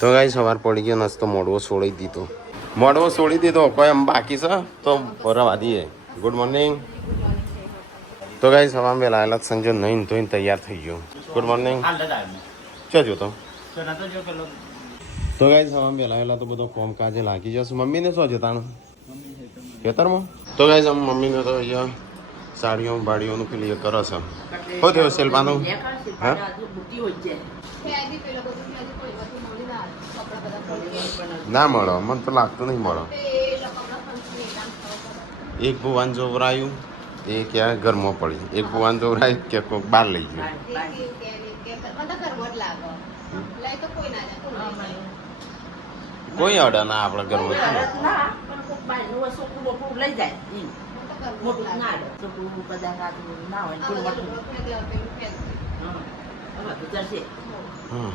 તો ગાઈસ સવાર પડી ગયો નાસ્તો મોડવો છોડી દીધો કોઈ આમ બાકી છે તો રવા દઈએ. Good morning. તો ગાઈસ સવાર વહેલા આવેલા સંજય નહીં ધોઈને તૈયાર થઈ ગયો. Good morning. ક્યાં જોતો તો ગાઈસ સવાર વહેલા આવેલા તો બધો કોમ કાજે લાગી જશે. મમ્મીને શું જતાનું ખેતરમાં. તો ગાઈસ આમ મમ્મીને તો અહીંયા સાડીઓ બાડીઓનું પેલી એ કરે છે. શું થયું શિલ્પાનું? હા ના મળો, મને તો લાગતું નહીં મળો. એક ભુવાન જોવરાયું એ ક્યાં ઘરમાં પડી, એક ભુવાન જોવરાયું કે કોઈક બહાર લઈ ગયું. કોઈ અડા ના આપણા ઘરમાં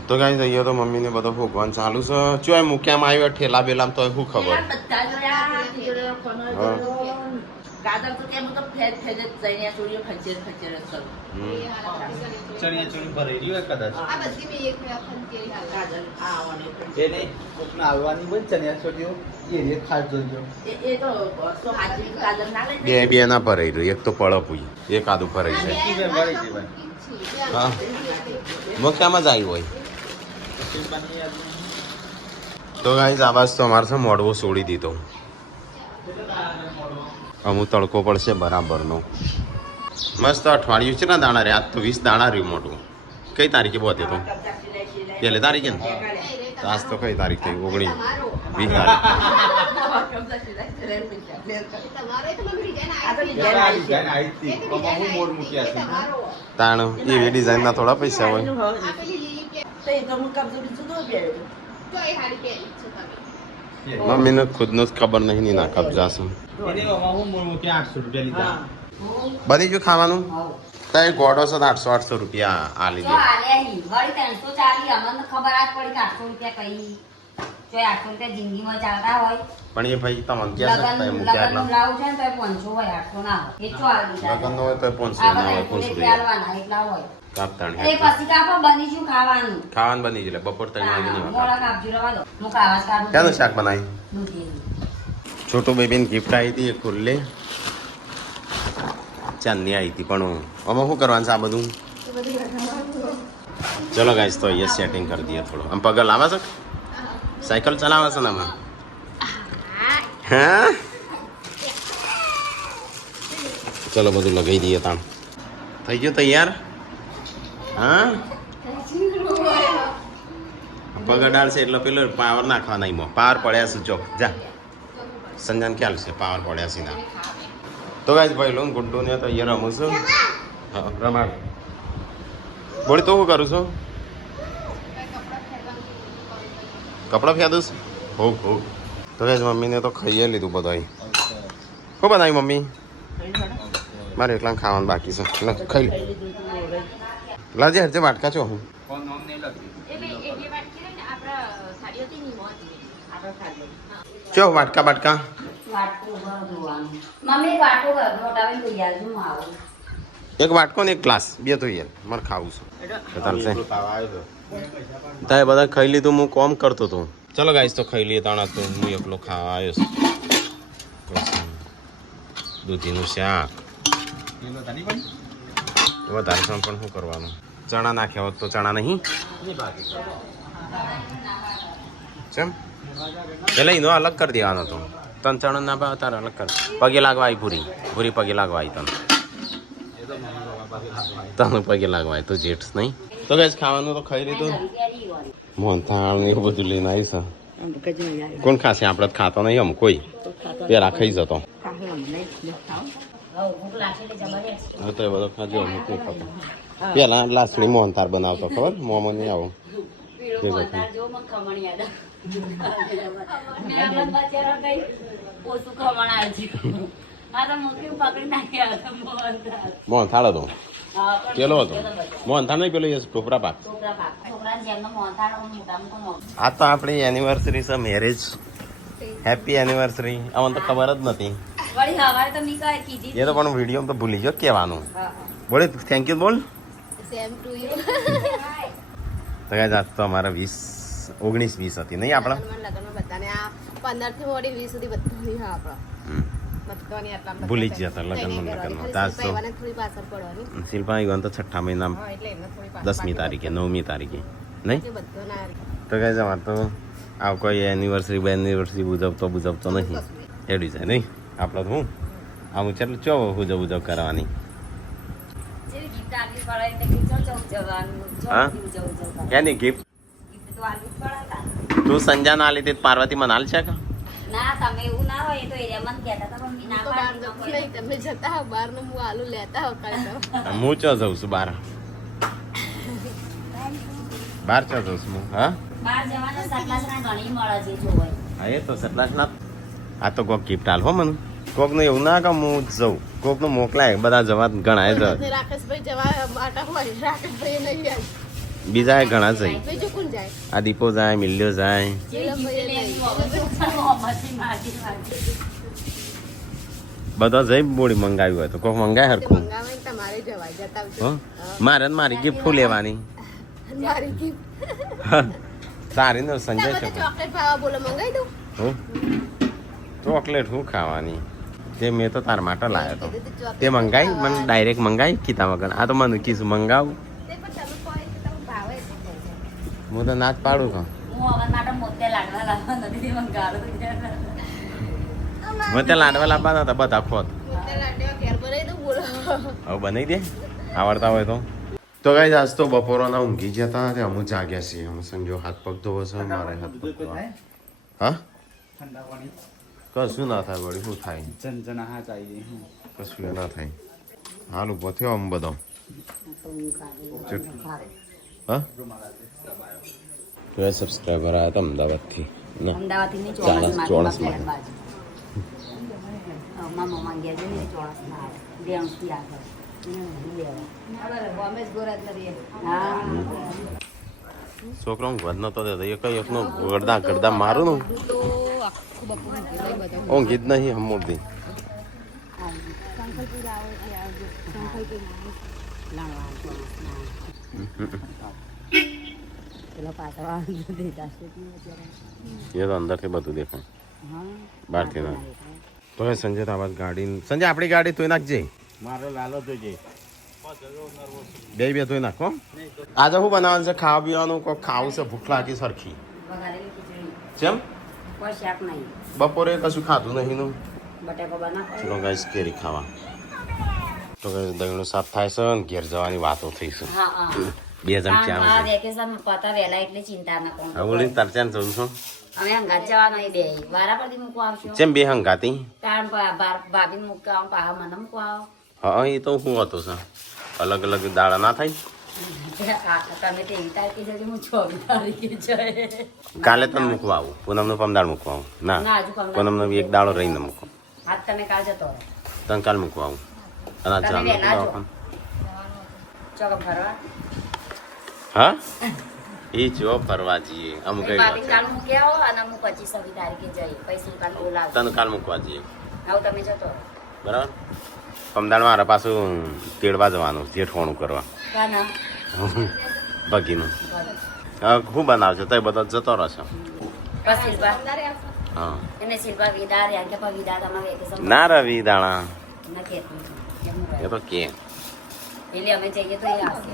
તો કઈ જઈએ તો મમ્મી ને બધો ભોગવાન ચાલુ છે. ચોય મૂક્યામાં આવ્યો ઠેલા બેલામ તો શું ખબર. ગાજર તો કેમ તો ફેર ફેર ચણિયા ચોળીઓ ખંચેર ખંચેર જ કરું. ચણિયા ચોળી ભરેલી હોય કદાચ. આ બધી મે એક ખંચેર ગાજર આ ઓને એ નહીં કોકના આવવાની હોય ચણિયા ચોળીઓ એ ખાસ જોજો. એ તો સો હાજી ગાજર ના લઈ બે ના ભરાઈ રહ્યું, એક તો પળપ હોય, એક આદું ભરાઈ છે. હા મૂક્યામાં જ આવ્યું હોય. તો ગાઈસ આવાજ તો અમારે છે મોડવો છોડી દીધો. અમુક તડકો પડશે બરાબરનો. મસ્ત અઠવાડિયું છે ને દાણા રે. આજ તો 20 દાણા રહ્યું મોટું. કઈ તારીખે બોતે તો પહેલી તારીખે ને તો આજ તો કઈ તારીખ થઈ? 20 તાણ એવી ડિઝાઇન ના થોડા પૈસા હોય. મમ્મીને ખુદનો જ ખબર નહીં ના કબજા છે. બની ગયું ખાવાનું? તઈ ગોડો છે 800 રૂપિયા આ લીધે. પણ એ ભાઈ તમને ક્યાં લગન નો હોય તો 500 ના હોય. 500 ખાવાનું બની જાય. બપોર 3 વાગે નહીં. ક્યાંનું શાક બનાવ્યું? છોટું બેબીને ગિફ્ટ આવી હતી એ ખુલ્લે ચાંદની આવી હતી. પણ આમાં શું કરવાનું છે આ બધું? ચલો ગાઈસ તો અહીંયા સેટિંગ કરી દઈએ થોડું. આમ પગલ આવે છે? સાયકલ ચલાવે છે ને આમાં? હા ચલો બધું લગાવી દઈએ. તાણ થઈ ગયું તૈયાર? હા પગ અડાડશે એટલે પેલો પાવર નાખવાના એમાં. પાવર પડ્યા છે ચોક જા. સંજાન ખ્યાલ છે પાવર પડ્યા છે ના. તો ગાઈસ ભાઈ લોન ગુડ્ડુ ને તો અહીંયા રમું છું. હા રમાડ બોલી તો શું કરું છું? કપડાં ફેદું છું. હો તો ગાઈસ મમ્મીને તો ખાઈએ લીધું બધાય. શું બનાવ્યું મમ્મી? મારે એકલા ખાવાનું બાકી છે. ખાઈ લાજે હરજે વાટકા છો. હું ચો વાટકા બાટકા એક વાટકો ને એક ગ્લાસ બે તો યાર મારે ખાવું છે. તારે બધા ખાઈ લીધું. હું કોમ કરતો હતો. ચલો ગાઈસ તો ખાઈ લઈએ. તાણા તો હું એકલો ખાવા આવ્યો છું. દૂધીનું શાક વધારે પણ શું કરવાનું? ચણા નાખ્યા હોત તો ચણા નહીં ચમ પેલા એનો અલગ કરી દેવાનો હતો. તન ચણા ના ભાવ તારે અલગ કર. પગે લાગવા આવી ભૂરી પગે લાગવા આવી તને પગે લાગવા આવી તો જેઠ નહીં. તો ગેસ ખાવાનું તો ખાઈ લીધું. મોહનથાળ ને એવું બધું લઈને આવી છે. કોણ ખાશે? આપણે જ ખાતો નહીં. આમ કોઈ પેલા ખાઈ જતો તો એ બધો ખાજો. નથી ખાતો. પેલા લાસડી મોહનથાળ બનાવતો ખબર? મોમો નહીં આવો મોહનથાળ હતો. પેલો હતો મોહનથાળ નહીં, પેલો ટોપરા પાક. આ તો આપણી એનિવર્સરી છે, મેરેજ. Happy anniversary. અમને તો ખબર જ નથી. એ તો પણ વિડીયો તો ભૂલી ગયો કહેવાનું. બોલે થેન્ક યુ બોલ. તો ગાઈસ આજ તો અમારા 20 19-20 હતી નહીં આપણા લગ્નમાં બધાને આ 15 થી મોડી 20 સુધી બધાની હા આપણા હમ. બધાની આટલા ભૂલી જ ગયા હતા લગ્નમાં તાજ તો થોડી પાછળ પડવાની શિલ્પા ઈવન તો 6ઠ્ઠા મહિના હા એટલે એમને થોડી 10મી તારીખે 9મી તારીખે નહીં કે બધો ના તો કઈ જવા તો આવ કોઈ એનિવર્સરી ઉજવતો નહીં એડી જાય નહીં આપણે તો હું આમ ચાલો ચો ઉજવ કરવાની જેવી ગીત આપવી પડે એટલે કે જો જવાનું હા? જો ઉજવ કરવાનું. ક્યાંની ગિફ્ટ ગીત તો આપવી જ પડે તાર. તું સંજા ના લીધી પાર્વતી મને હાલ છે કે ના તમે એવું ના હોય એ તો એરિયા મને કહેતા હતા પણ ના તો બહાર પાડી જતી નહીં તમે જતા હો બહાર નું હું આલુ લેતા હો કાંઈ તો હું ચો જઉં છું બહાર બહાર ચો જઉં છું હું હા બહાર જવાના સટલાસના ઘણી મળે છે જો હોય હા એ તો સટલાસ ના આ તો કોક ગિફ્ટ હાલ હો મને કોકનું એવું ના કે હું જ જઉં કોકનું મોકલાય બધા જવા ઘણા જ રાકેશભાઈ જવા માટે હોય રાકેશભાઈ નહીં જાય બીજા ઘણા જઈ બીજું કોણ જાય આ દીપો જાય મિલ્યો જાય જેવી ગીત લેવી હોય મોહમ્મદની માગી માગી બધા જઈ બોડી મંગાવ્યું હોય તો કોક મંગાય તે હરખું મંગાવે ને તમારે જવાય જતા આવજો. હો મારે ને મારી ગિફ્ટ શું લેવાની મારી gift. તારી ને સંજય તમે છે તો ચોકલેટ ખાવા બોલો મંગાઈ દઉં હું ચોકલેટ શું ખાવાની તે મેં તો તાર માટે લાવ્યો હતો કીધું તું ચોકલેટ તે મંગાઈ મને ખાવા. ડાયરેક્ટ મંગાઈ કીધા વગર આ તો મને કીધું મંગાવું તે પણ તમે કહો એટલે તમને ભાવે એટલે કહો છો. હું તો ના જ પાડું છું હું હવે માટે મોતે લાડવા લાવવા નથી મંગાડો તો ક્યાં મેં તે લાડવા લાવવાના હતા બધા ખોત મોતે લાડવા ઘેર બનાવી દઉં બોલો હવે બનાવી દે આવડતા હોય તો કઈ આજ તો બપોરના ઊંઘી ગયા હતા તે અમુક જાગ્યા છીએ હું સંજો હાથ પગ ધોવો છે મારે હાથ પગ ધોવા હા ઠંડા પાણી કશું ના થાય વળી શું થાય જનજનાહટ આવી ગઈ કશું એ ના થાય હાલ ઉભો થયો આમ બધો હા તો એ સબસ્ક્રાઈબર આવ્યા હતા અમદાવાદથી ના અમદાવાદથી નહીં ચોણસમાં. બાજુ મામા માંગ્યા છે ને ચોણસમાં દેણથી આગળ અમે જ ગોરા જ કરીએ હા છોકરો ઊંઘવા જ નતો દેતો એક એકનો ગરદા મારું ને તો આખું બપોર ઊંઘેલા બધા ઊંઘી જ નહીં હમૂરથી સંકલ્પુર આવો એટલે આવજો સંકલ્પુર પેલો પાછળ દેખાશે એ તો અંદરથી બધું દેખાય હા બહારથી ના તો એ સંજય તો આવાજ ગાડી સંજય આપણી ગાડી ધોઈ નાખજે મારો લાલો જોઈએ બે ધોઈ નાખો આજે શું બનાવવાનું છે ખાવા પીવાનું કોઈ ખાવું છે ભૂખ લાગી સરખી વઘારેલી ખીચડી જેમ કોઈ શાક નહીં બપોરે કશું ખાધું નહીં નું બટાકો બનાવો ચલો ગાઈસ કેરી ખાવા તો ગાઈસ દહીંનું સાફ થાય છે ને ઘેર જવાની વાતો થઈ છે હા હા 2 જણ ચાર છે વેકેશન પતા વહેલા એટલે ચિંતા ના કોણ હવે ઓલી તરચાન જઉં છું અમે હંગાત જવાનો એ બે વારા પરથી મૂકવા આવશો જેમ બે હંગાતી તાણ ભાભી મૂકવા આવો પાહા મને મૂકવા આવો હા એ તો શું હતું છે અલગ અલગ દાડા ના થાય તમે તે એવી તારીખે જજો હું 24 તારીખે જાય કાલે તને મૂકવા આવું પૂનમનો પમદાળ મૂકવા આવું ના, ના હજુ પમદાળ પૂનમનો એક દાડો રહીને મૂકો હાથ તમે કાલ જતો રહો તને કાલ મૂકવા આવું અને આ તમે ચાલો વહેલા જો. દવાખાને. ચોક ફરવા હા એ જો ફરવા જઈએ અમુક કઈ ભાભી વાત કાલ મૂકી આવો અને હું 25 તારીખે જઈ પૈસા કાલ બોલાવ તને કાલ મૂકવા જઈએ હવે તમે જતો રહો બરાબર પમદાળ મારે પાછું તેડવા જવાનું જેઠવાણું કરવા કા ના બગીનું બોલો. હા શું બનાવશો તો એ બધા જતો રહેશો બસ શિલ્પા હા એને શિલ્પા વિદા રહ્યા કે પણ વિદા તમારે વેકેશન ના રવિ દાણા ના કહેતું એમનું એ રહે. તો કે એટલે અમે જઈએ તો એ આવશે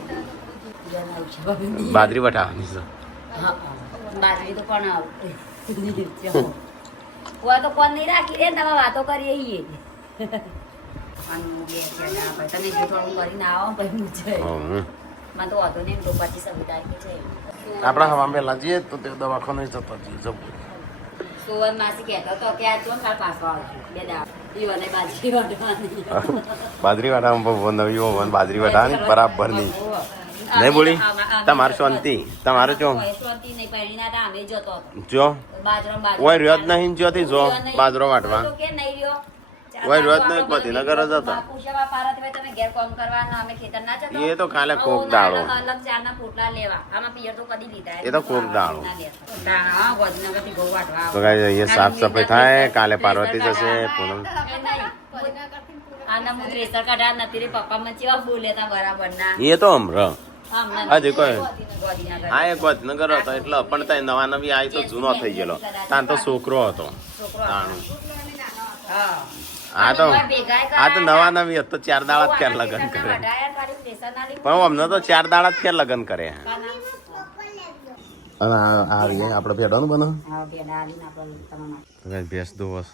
જણ આવશે. બાજરી વટાવવાની છે હા, બાજરી તો કોણ આવશે કોઈ તો કોણ નહીં રાખી રે તમે વાતો કરીએ છીએ અને હું બે છે ના ભાઈ તમે જે થોડું કરીને આવો પછી હું જઈ હમ. મને તો વાંધો નહીં તો 25 તારીખે છે આપણા હવા પહેલા જઈએ તો તે દવાખાને જતો જવું સુવન માસી કહેતો હતો કે આ ચોન કાલ પાછો આવશે બે દાડા ઈવને બાજરી વાટવાની બાજરી વાટામાં નવી હોવન બાજરી વાટાની બરાબર નહીં નહીં બોલી તમારે શાંતિ તમારે જો શાંતિ નહીં પહેરી ના અમે જતો હતો જો બાજરો ઓય રહ્યો જ નહીં જ્યોથી જો બાજરો વાટવા તો કે નહીં રહ્યો ઓય રહ્યો જ નહીં ગાંધીનગર જ હતો પૂછવા પારત તમે ઘેર કામ કરવાના અમે ખેતર ના જતો એ તો ખાલે કોક દાડો અલગ ચારના પોટલા લેવા આમાં પિયર તો કદી લીધા એ તો કોક દાડો. હા ગાંધીનગર થી ઘઉં વાટવા તો કાંઈ અહીંયા સાફ સફાઈ થાય કાલે પાર્વતી જશે પૂનમ આના હું થ્રેસર કાઢા નથી રે પપ્પા મને ચેવા બોલે તા બરાબર ના એ તો હમણાં હજી કોઈ હા એક વડનગર હતો એટલે પણ ત્યાં નવા નવી આવી તો જૂનો થઈ ગયેલો ત્યાં તો છોકરો હતો તાણું આ તો નવા નવી હતો 4 દાડા જ ક્યારે લગ્ન કરે પણ અમને તો 4 દાડા જ ક્યારે લગ્ન કરે અને આ આપણે ભેડાનું બને ભેંસ દોસ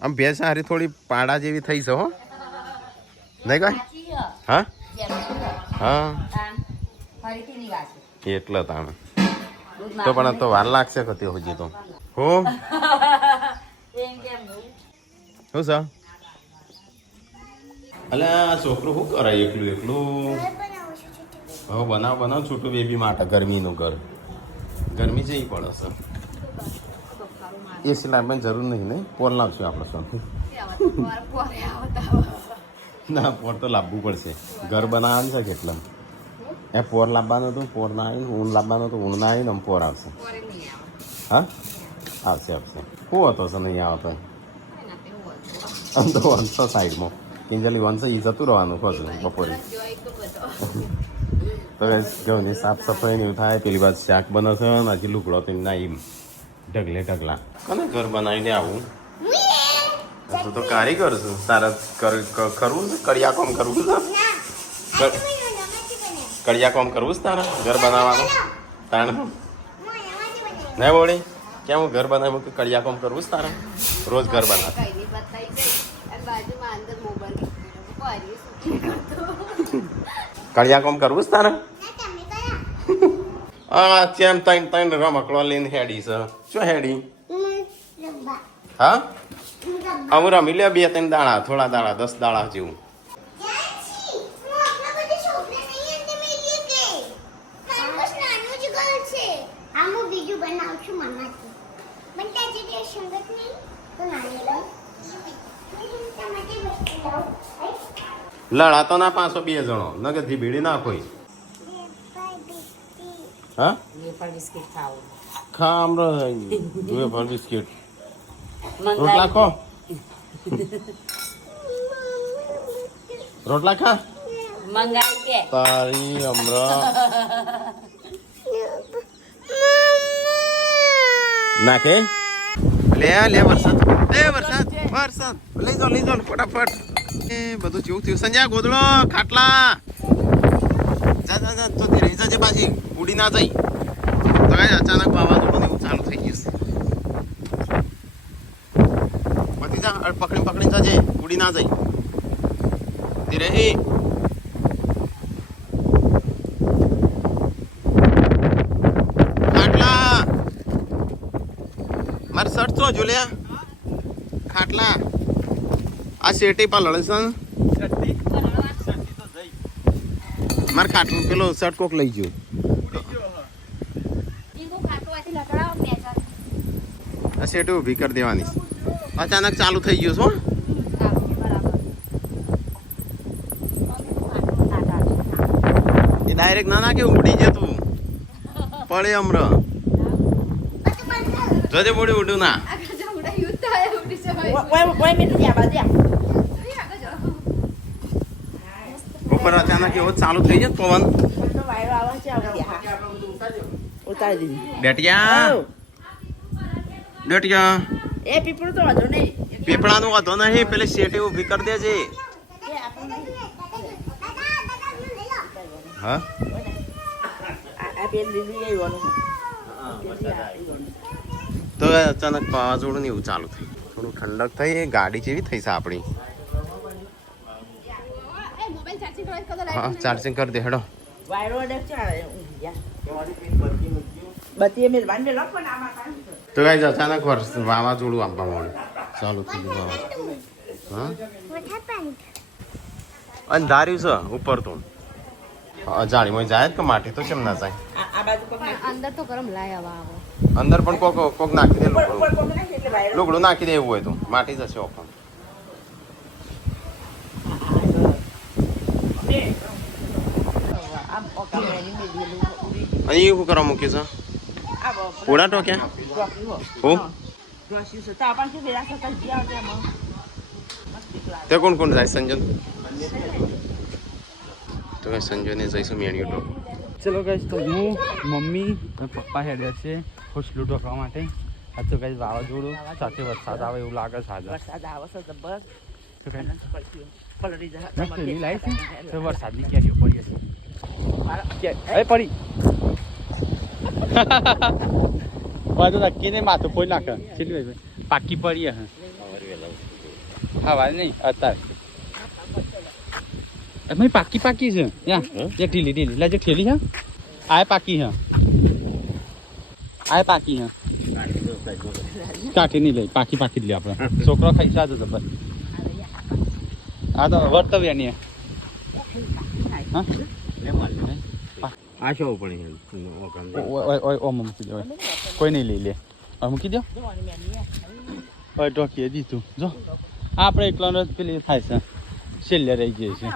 આમ ભેંસ હારી થોડી પાડા જેવી થઈ છે હો નહીં કઈ હા હા એટલે તાણે તો પણ તો વાર લાગશે કતી હજી તો હો શું છે અલે આ છોકરું શું કરે એકલું હવે બનાવ છૂટું બેબી માટે ગરમીનું ઘર ગરમી જેવી પડે છે એસી લાવવાની જરૂર નહીં પોર લાવશું આપણે શું ના પોર તો લાવવું પડશે ઘર બનાવવાનું છે કેટલા એ પોર લાવવાનું હતું પોર ના આવીને ઊન લાવવાનું હતું ઊન ના આવીને આમ પોર આવશે હા આવશે શું હતો છે નહીં આવતો આમ તો વંશો સાઈડમાં કિંજલી વંશ એ જતું રહેવાનું ખોજું બપોરે તો ઘઉંની સાફ સફાઈ એવું થાય પેલી બાદ શાક બને છે ને હજી લુગડો તો ના એમ ઢગલા કને ઘર બનાવીને આવું તું તો કારીગર છું તારે કરવું છે કડિયા કામ કરવું છે કડિયા કામ કરવું છે તારે ઘર બનાવવાનું તારે ના બોડી ક્યાં હું ઘર બનાવ્યું કે કડિયા કામ કરવું છે તારે રોજ ઘર બનાવ કડિયા કામ કરવું છે તારે હા ચેમ તૈન રમકડો લઈને હેડી છે શું હેડી હા હું રમી લે 2-3 દાડા થોડા દાડા 10 દાડા જેવું લડાતો ના 502 જણો નગરથી ભીડી ના કોઈ હા ખા આમરો વેફર બિસ્કિટ રોટલા ખો રોટલા ખા મંગાઈ કે તારી અમરા નાખે લે વરસાદ લઈ જાઓ ફટાફટ એ બધું જેવું થયું સંજય ગોદડો ખાટલા જા તો તે રહી જજે બાજી ઉડી ના જઈ તો કાંઈ અચાનક વાવાઝોડું એવું ચાલુ થઈ ગયું બધી જા પકડી જજે ઉડી ના જઈ તે રહી ખાટલા મારે શર્ટ તો જોલ્યા ખાટલા આ શેટી પા લડે મારે ખાટલું પેલો શર્ટ કોક લઈ ગયો આ શેટી ઊભી કરી દેવાની અચાનક ચાલુ થઈ ગયું છો એ ડાયરેક્ટ ના નાખે ઉડી જતું પડે અમર જોજે બોડી ઉડ્યું ના ઉપર અચાનક એવો ચાલુ થઈ જાય પવન ડેટિયા એ પીપળું તો વાંધો નહીં પીપળાનું વાંધો નહીં પેલી શેટી ઊભી કરી દેજે હા તો અચાનક વાવાઝોડું ને એવું ચાલુ થયું થોડું ઠંડક થઈ ગાડી જેવી થઈ છે આપણી હા ચાર્જિંગ કરી દે હેડો તો ગાઈસ અચાનક વાવાઝોડું આપવા માંડ્યું ચાલુ થઈ ગયું હા અંધાર્યું છે ઉપર તો જાળીમાં જાય કે માટી તો કેમ ના જાય અંદર તો ગરમ લાય હવા આવે અંદર પણ કોક નાખી દે લુગડું નાખી દે એવું હોય તો માટી જશે ઓપન અહીં શું કરવા મૂક્યું છે પૂડા ટોક્યા હું તે કોણ જાય સંજન તો કે સંજોને જઈશું મેળ્યું તો ચલો ગાઈસ તો હું મમ્મી અને પપ્પા હેડ્યા છે ખુશલું ઢોકવા માટે આ તો ગાઈસ વાવાઝોડું સાથે વરસાદ આવે એવું લાગે છે આજે વરસાદ આવે છે જબર તો ગાઈસ પલળી જાય મેં કેવી લાવી છે તો વરસાદની કેરીઓ પડી હશે એ પડી તો નક્કી નહીં માથું કોઈ નાખે કેટલી પાકી પડી હે હા નહીં અત્યારે એમાં પાકી પાકી છે યા એક ઢીલી લે જે ઠેલી છે આ પાકી છે આ પાકી છે કાઠી નહીં લઈ પાકી જ લે આપણે છોકરો ખાઈ સાજો જબર આ તો વર્તવ્ય નહીં હા આ શું પડી ઓય મૂકી દો કોઈ નહીં લઈ લે મૂકી દો ઓય ઢોકીએ દીધું જો આપણે એકલો પેલી થાય છે છેલ્લે રહી જાય છે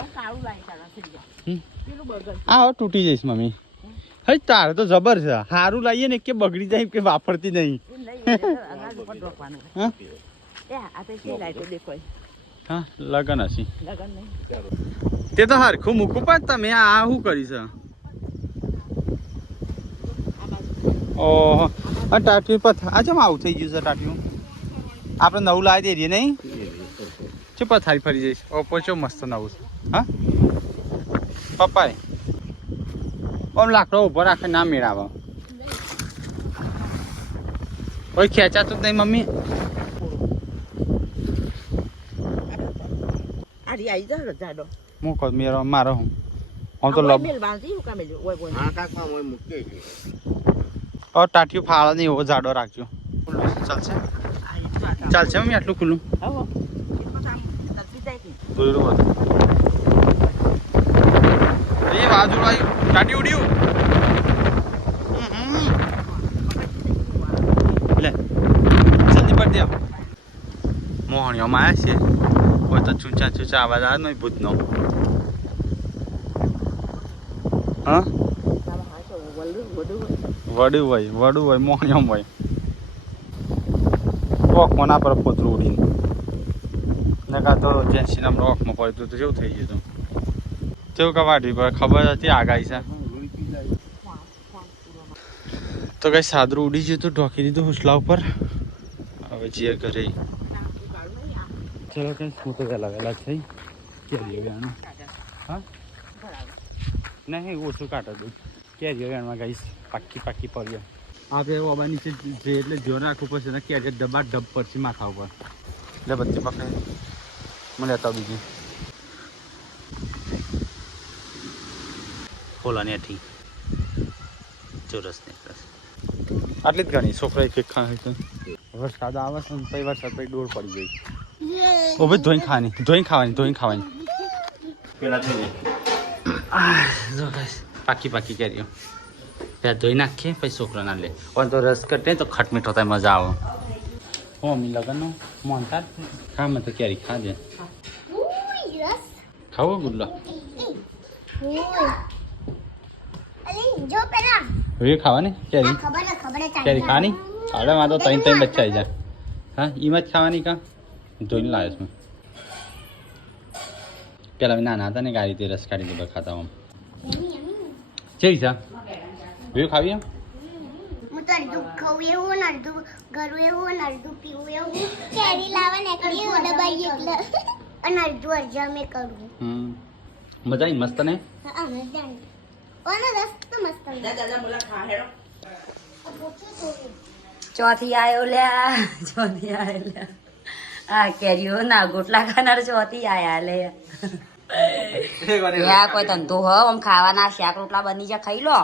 હા હવે તૂટી જઈશ મમ્મી હઈ તારે તો જબર છે સારું લાવીએ ને કે બગડી જાય કે વાપરતી નહીં હા લગન હશે તે તો હરખું મૂકું પણ તમે આ શું કરી છે ઓહો આ ટાટિયું પથ્થર આ ચમ આવું થઈ ગયું છે ટાટિયું આપણે નવું લાવી દઈએ નહીં શું પથારી ફરી જઈશ ઓપો ચો મસ્ત નવું હા પપ્પાએ આમ લાકડો ઉભો રાખે ના મેળાવે કોઈ ખેંચાતું જ નહીં મમ્મી મૂકો મેરો મારો હું આમ તો લબ ટાટિયું ફાળો નહીં એવો જાડો રાખજો ચાલશે ચાલશે મમ્મી આટલું ખુલ્લું એ બાજુ ટાટી ઉડ્યું લે જલ્દી પડ દે મોહણીઓમાં આવ્યા છે કોઈ તો ચૂંચા અવાજ આવે નહીં ભૂતનો હા વડું હોય મોહણીઓમ હોય ઓખમાં ના પર પોતરું ઉડીને ને કાં તો જેન્સી નામનો ઓખમાં પડતું તો જેવું થઈ ગયું તેવું કે વાઢવી પડે ખબર હતી આગાહી છે તો કઈ સાદરું ઉડી ગયું તો ઢોકી દીધું હુસલા ઉપર હવે જીએ ઘરે ચલો કઈ હું તો વહેલા થઈ કેરીઓ વેણું હા નહીં ઓછું કાઢો દઉં કેરીઓ વેણમાં ગઈશ પાકી પડ્યો આપણે ઓબા નીચે જે એટલે ધ્યાન રાખવું પડશે ને કેરી ડબ્બા ડબ પરથી માથા ઉપર એટલે બધી પકડી મને હતા બીજી ખોલાની અઠી ચોરસ નેકલેસ આટલી જ ઘણી છોકરા એક ખાય તો વરસાદ આવે છે ને પછી વરસાદ પછી ડોર પડી ગઈ ઓ ભાઈ ધોઈને ખાવાની પેલા થઈ જો ગાઈસ પાકી કેરીઓ ત્યાં ધોઈ નાખીએ પછી છોકરા ના લે ઓન તો રસ કટે તો ખટ મીઠો થાય મજા આવે હો મી લગનનો મોનતા ખામે તો કેરી ખાજે ખાવો ગુલ્લો હવે ખાવાની કેરી ખાવાની આપણે માં તો ત્રણ બચ્ચા આવી જાય હા એમાં જ ખાવાની કા ધોઈને લાવ્યો છું પેલા નાના હતા ને ગાડી તે રસ કાઢી દે ખાતા આમ કેવી છે હવે ખાવી હું તો અડધું ખાવું એવું ને અડધું ગરું એવું ને અડધું પીવું એવું કેરી લાવવા નીકળી હું દબાઈ એટલે અને અડધું અરજા મેં કરું મજા આવી મસ્ત ને હા મજા ઓનો રસ તો મસ્ત ચોથી આયો લ્યા આ કેરીઓ ના ગોટલા ખાનાર ચોથી આયા લે કોઈ ધંધો હ આમ ખાવાના શાક રોટલા બની જા ખાઈ લો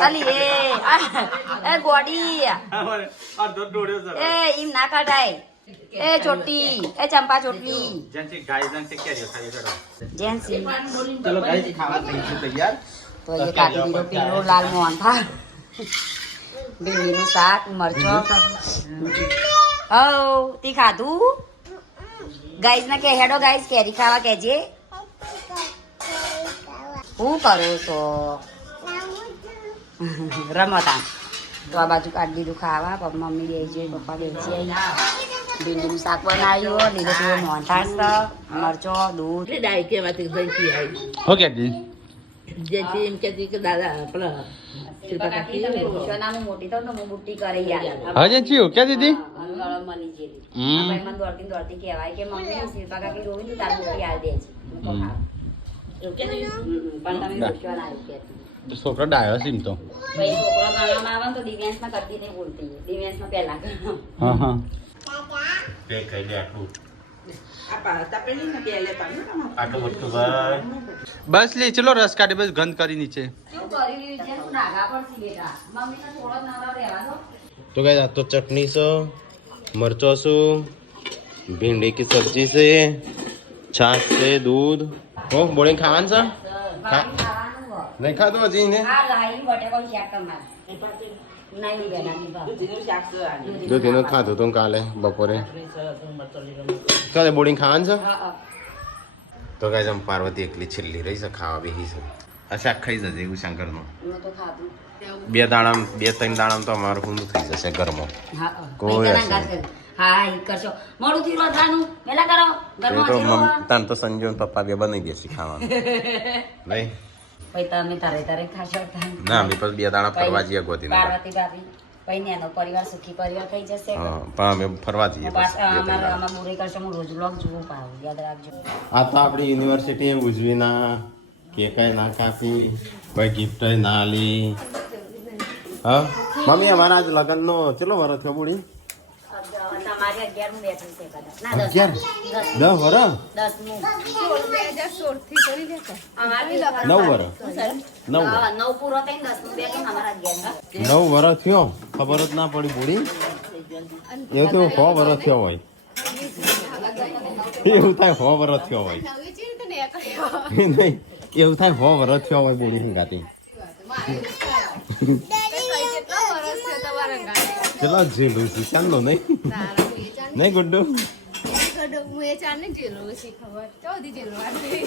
અલી એ ગોડી એ ઈમ ના કાઢાય એ ચોટી એ ચંપા ચોટલી જેન્સી ચલો ગાઈસ ખાવા તૈયાર તો એ કાઢી દીધો પીળો લાલ મોહન થા ભીંડીનું શાક મરચો હવ તી ખાધું ગાઈસ ને કે હેડો ગાઈસ કેરી ખાવા કેજે હું કરો છો રમતા તો આ બાજુ કાઢી દીધું ખાવા મમ્મી બે છે પપ્પા બે છે ભીંડીનું શાક બનાવ્યું લીલું મોહનથાળ છે મરચો દૂધ એટલે ડાય કહેવાતી જયંતિ આવી હો કે જી જયંતિ એમ કહેતી કે દાદા પેલા શિલ્પા કાકી તમે રોશના હું મોટી થાઉં તો હું બુટ્ટી કરી યાર હજે ચિયો કે દીદી મળી જેલી મને દોડતી દોડતી કહેવાય કે મમ્મી શિલ્પા કાકી રોવી તો તાર બુટ્ટી આ દે છે એવું કે નહીં? પણ તમે રોશના આવી કહેતી છોકરો ડાયો સીમ તો પછી છોકરો ગણવામાં આવે ને તો દિવ્યાંશમાં કરતી નહીં બોલતી દિવ્યાંશમાં પહેલા ગણો હા હા બે ખાઈ લે આટલું આ પાતા પેલી ને બે લેતા ને તમારે. આટલું બધું ભાઈ બસ લે ચલો રસ કાઢી બસ ગંધ કરી નીચે શું કરી રહ્યું છે તું નાગા પડતી બેટા મમ્મીને થોડો જ નવરા રહેવા દો તો ગાઈસ આ તો ચટણી છે મરચો છે ભીંડી की सब्जी છે છાશ છે દૂધ હો બોલે ખાવાનું છે ખાવાનું હોય. નહીં ખાધું હજી ને આ લાઈ બટેકાનું શાક તમારે નહીં બેનાની ભાવ દૂધીનું શાક છે આની. દૂધીનું ખાધું તું કાલે બપોરે ચટણી છે, મરચાં લીલું. કાલે બોલિંગ ખાવાનું છે હા હા તો ગાઈસ આમ પાર્વતી એકલી છેલ્લી રહી છે ખાવા બેહી છે આ શાક ખાઈ જશે એવું શંકરનું મેં તો ખાધું બે ત્રણ દાડામાં તો અમારું ઊંધું થઈ જશે ઘરમાં હા કોઈ કોઈ હશે નહીં. હા ઈ કરશો મોડું થી રોધવાનું મેલા કરો એ ઘરમાં તો તાન તો સંજુ ને પપ્પા બે બનાવી દેશે ખાવાનું નહીં પછી તમે તારે ખાશો ના અમે પછી બે દાડા ફરવા જઈએ ગોતી પાર્વતી ભાભી પછી એનો પરિવાર સુખી પરિવાર થઈ જશે હા પણ અમે ફરવા જઈએ પછી પાછા બે ત્રણ અમારે દાડા. આમાં મુરી કરશે હું રોજ બ્લોગ જોવું પાવ યાદ રાખજો આ તો આપણી યુનિવર્સિટી ઉજવી ના કેક ના કાપી કોઈ ગિફ્ટ ના આલી હા મમ્મી અમારા આજ લગ્ન નો ચેલો વરસ થયો બુડી તમારી 11 બેઠું છે કદાચ ના 11 10 વરસ 10 2016 થી કરી લેતા 9 વરસ 9 વરસ 9 પૂરો થઈને 10 બેઠું અમારા 11 9 વરસ થયો ખબર જ ના પડી બુડી એવું તો 100 વરસ થયો હોય એવું થાય 100 વરસ થયો હોય નવી ચીજ તો ને કર્યો નહીં એવું થાય 100 વરસ થયો હોય બુડી સંગાતી કેટલા વર્ષ છે તમારા ગાડી ચલો જેલું છે ચાલો નહીં તારા હું એ ચાને નહીં ગુડ્ડુ હું એ ચાને જેલો છે ખબર ચોથી જેલો આટલી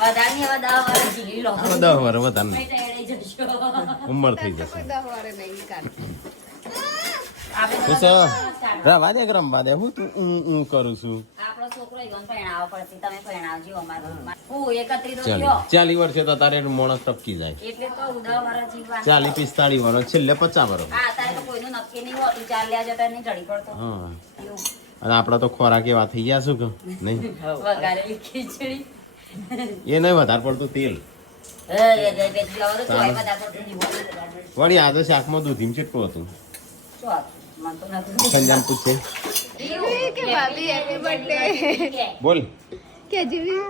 વધારે હવે 10 વર્ષ જીવી લો 10 વરસ વધારે નહીં તૈયારી જશો ઉંમર થઈ જશે કોઈ 10 વારે નહીં કાઢ શું છે રવા દે રમવા દે હું તું હું કરું છું આપણો છોકરો ઈવન પરણાવ પડશે તમે પરણાવજો અમારો હું 31 તો ચાલી થયો 40 વર્ષે તો તારે માણસ ટપકી જાય એટલે તો 10 વર્ષ જીવવા 40 45 વર્ષ છેલ્લે 50 વર્ષ હા અત્યારે તો કોઈનું નક્કી નહીં હોતું ચાલ લ્યા જતા નહીં ચડી પડતો હા એવું અને આપડા તો ખોરાક એવા થઈ ગયા શું કે નહીં વઘારેલી ખીચડી એ નહીં વધારે પડતું તેલ વળી આ તો શાકમાં દૂધીમ ચેટલું હતું સંજાન પૂછે કે ભાભી હેપી બર્થડે બોલ કે જીવી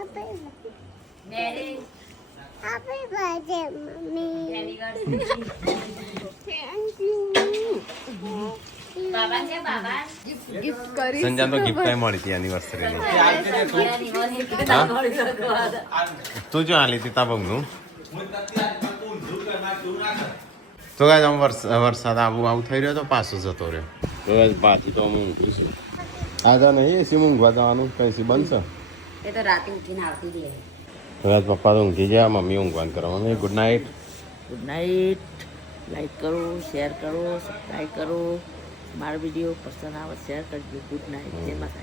Happy birthday, mommy. Thank you. Gift કરી સંજાન તો ગિફ્ટ કઈ મળી હતી એનિવર્સરી ની તું જો આલી હતી તાબંગનું તો ગાય આમ વરસાદ આવું થઈ રહ્યો તો પાછો જતો રહ્યો તો ગાય પાછી તો અમે ઊંઘું છું આગળ નહીં એસી ઊંઘવા જવાનું કઈથી બનશે એ તો રાતે ઉઠીને આવતી જ રહે તો ગાય પપ્પા તો ઊંઘી ગયા મમ્મી ઊંઘવાનું કરવાનું good night good night. Like કરો, શેર કરો, સબસ્ક્રાઈબ કરો. મારો વિડીયો પસંદ આવે શેર કરજો. Good night. જય માતા.